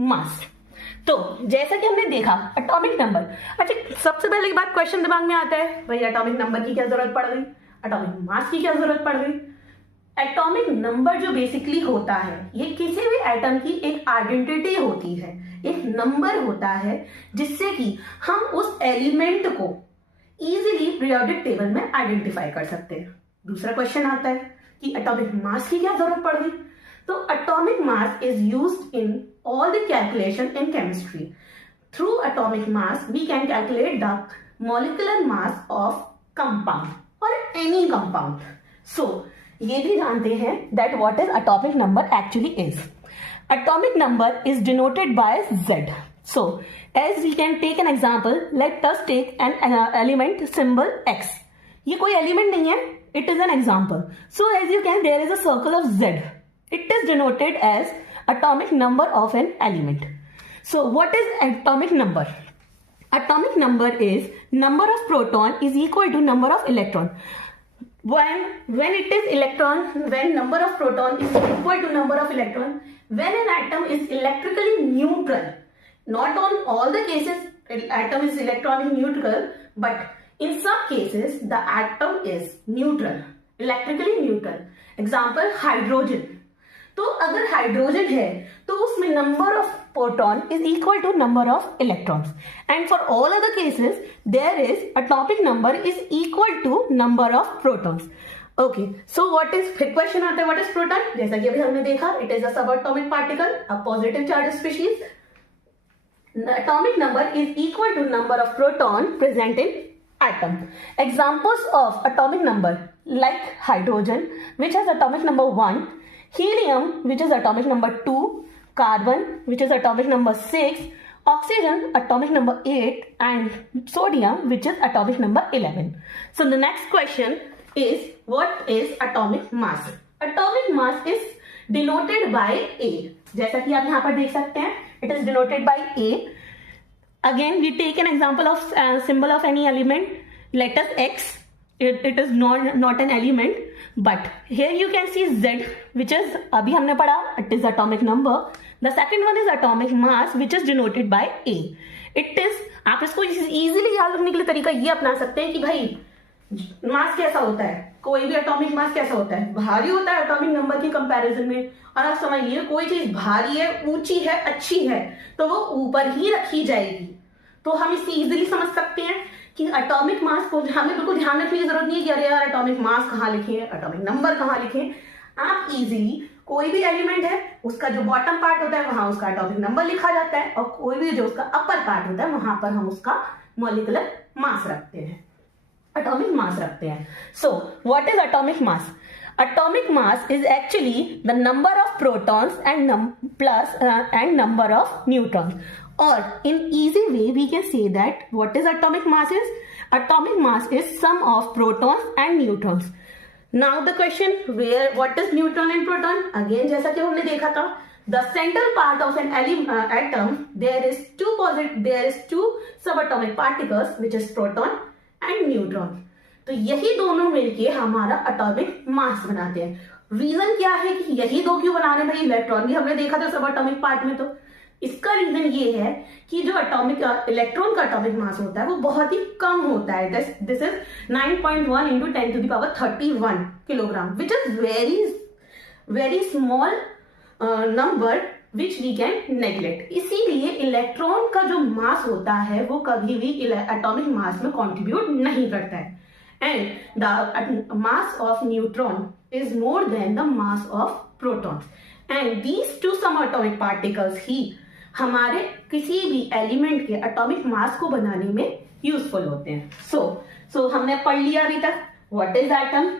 मास। तो जैसा कि हमने देखा एटॉमिक नंबर, अच्छा सबसे पहले एक बात क्वेश्चन दिमाग में आता है, भाई एटॉमिक नंबर की क्या जरूरत पड़ गई, एटॉमिक मास की क्या जरूरत पड़ गई। एटॉमिक नंबर जो बेसिकली होता है, ये किसी भी एटम की एक आइडेंटिटी होती है, एक नंबर होता है जिससे कि हम उस एलिमेंट को इजीली पीरियोडिक टेबल में आइडेंटिफाई कर सकते हैं। दूसरा क्वेश्चन आता है कि एटॉमिक मास की क्या जरूरत पड़ गई। तो atomic mass is used in all the calculation in chemistry. Through atomic mass, we can calculate the molecular mass of compound or any compound. So, ये भी जानते हैं that what is atomic number actually is. Atomic number is denoted by Z. So, as we can take an example, let us take an element symbol X. ये कोई element नहीं है, it is an example. So, as you can, there is a circle of Z. It is denoted as atomic number of an element. So what is atomic number? Atomic number is number of proton is equal to number of electron. When it is electron, when number of proton is equal to number of electron, when an atom is electrically neutral, not on all the cases atom is electronically neutral, but in some cases the atom is neutral, electrically neutral. Example hydrogen. तो अगर hydrogen है तो उसमें number of proton is equal to number of electrons, and for all other cases there is atomic number is equal to number of protons. Okay, so what is, फिर question आता है what is proton. जैसा कि अभी हमने देखा, it is a sub atomic particle, a positive charge species. Atomic number is equal to number of proton present in atom. Examples of atomic number like hydrogen, which has atomic number 1, helium, which is atomic number 2, carbon, which is atomic number 6, oxygen, atomic number 8, and sodium, which is atomic number 11. So the next question is, what is atomic mass? Atomic mass is denoted by A. जैसा कि आप यहाँ पर देख सकते हैं, it is denoted by A. Again, we take an example of symbol of any element. Let us X. It is not an element, but here you can see Z, which is अभी हमने पढ़ा, it is atomic number. The second one is atomic mass, which is denoted by A. It is, आप इसको easily याद रखने के लिए तरीका ये अपना सकते हैं कि भाई मास कैसा होता है, कोई भी एटॉमिक मास कैसा होता है, भारी होता है एटॉमिक नंबर की कंपैरिजन में। और आप समझिए कोई चीज भारी है, ऊंची है, अच्छी है, तो वो ऊपर ही रखी जाएगी। तो हम इससे इजीली समझ सकते हैं कि एटॉमिक मास को हमें बिल्कुल ध्यान रखने की जरूरत नहीं है कि अरे यार एटॉमिक मास कहाँ लिखे, एटॉमिक नंबर कहाँ लिखे। आप इजीली कोई भी एलिमेंट है उसका जो बॉटम पार्ट होता है वहां उसका एटॉमिक नंबर लिखा जाता है, और कोई भी जो उसका अपर पार्ट होता है वहां पर हम उसका मॉलिक्यूलर मास रखते हैं, एटॉमिक मास रखते हैं। सो what is atomic mass? Atomic mass is actually the number of protons and and number of neutrons. Or in easy way we can say that what is atomic mass is? Atomic mass is sum of protons and neutrons. Now the question, what is neutron and proton? Again जैसा कि हमने देखा था, the central part of an atom there is two subatomic particles which is proton and neutron. तो यही दोनों मिलके हमारा एटॉमिक मास बनाते हैं। रीजन क्या है कि यही दो क्यों बना रहे हैं भाई? इलेक्ट्रॉन भी हमने देखा था सब एटॉमिक पार्ट में। तो इसका रीजन ये है कि जो इलेक्ट्रॉन का एटॉमिक मास होता है वो बहुत ही कम होता है। This is 9.1 into 10 to the power 31 kilogram, which is very small number which we can neglect. इसीलिए इलेक्ट्रॉन का जो मास होता है वो कभी भी एटॉमिक मास में कॉन्ट्रीब्यूट नहीं करता है। And the mass of neutron is more than the mass of protons. And these two subatomic particles ही हमारे किसी भी एलिमेंट के एटॉमिक मास को बनाने में यूजफुल होते हैं। So हमने पढ़ लिया अभी तक व्हाट इज एटम,